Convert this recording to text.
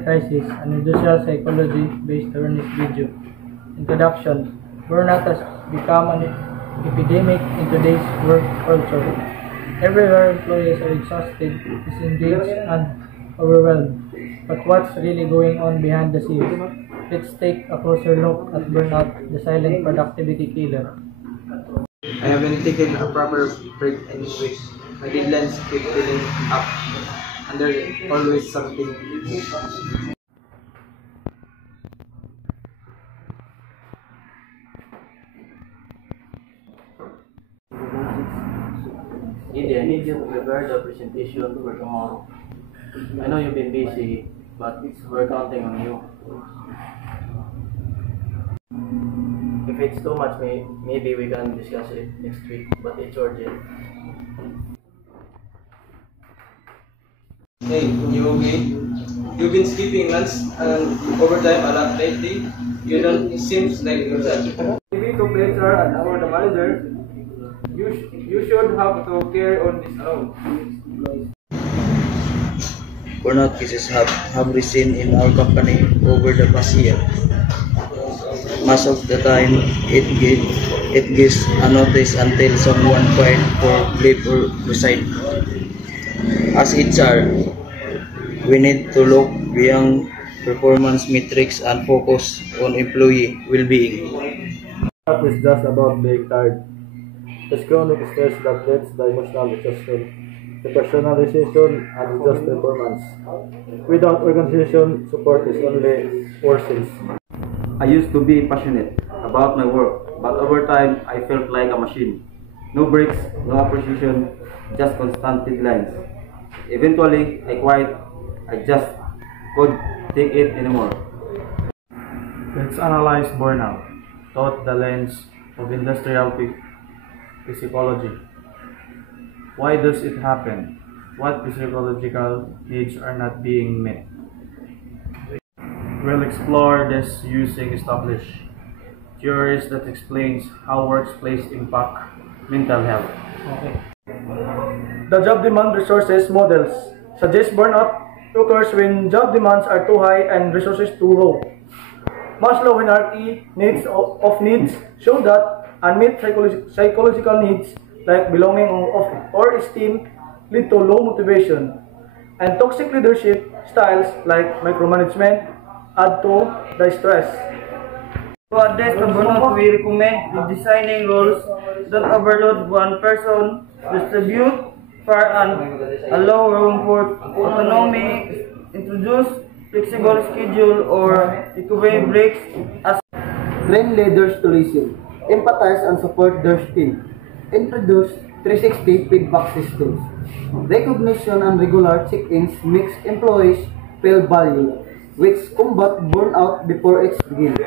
Talent Crisis, an industrial psychology-based awareness video. Introduction. Burnout has become an epidemic in today's work culture. Everywhere employees are exhausted, disengaged, and overwhelmed. But what's really going on behind the scenes? Let's take a closer look at burnout, the silent productivity killer. I haven't taken a proper break in weeks. My deadlines keep building up, and there's always something. Gidi, I need you to prepare the presentation for tomorrow. I know you've been busy, but we're counting on you. If it's too much, maybe we can discuss it next week, but it's urgent. Hey, you okay? You've been skipping lunch and overtime a lot lately. You don't seems like yourself. Giving complaints are an hour the manager. You should have to care on this alone. Burnout cases have risen in our company over the past year. Most of the time, it gives a notice until someone filed for leave or resign. As HR, we need to look beyond performance metrics and focus on employee well-being. It's just about being tired. It's chronic stress that leads to emotional exhaustion, depersonalization, and just performance. Without organization, support is only worsens. I used to be passionate about my work, but over time I felt like a machine. No breaks, no appreciation, just constant deadlines. Eventually, I quit. I just couldn't take it anymore. Let's analyze burnout through the lens of industrial psychology. Why does it happen? What physiological needs are not being met? We'll explore this using established theories that explains how workplace impact mental health. The job demand resources models suggest burnout occurs when job demands are too high and resources too low. Maslow hierarchy of needs show that unmet psychological needs like belonging or esteem lead to low motivation, and toxic leadership styles like micromanagement add to the stress. To address the burnout, we recommend designing roles that overload one person, distribute far and allow room for autonomy, introduce flexible schedule or equate breaks as train leaders to listen, empathize and support their team, introduce 360 feedback systems. Recognition and regular check-ins makes employees feel valued, which combat burnout before it begins.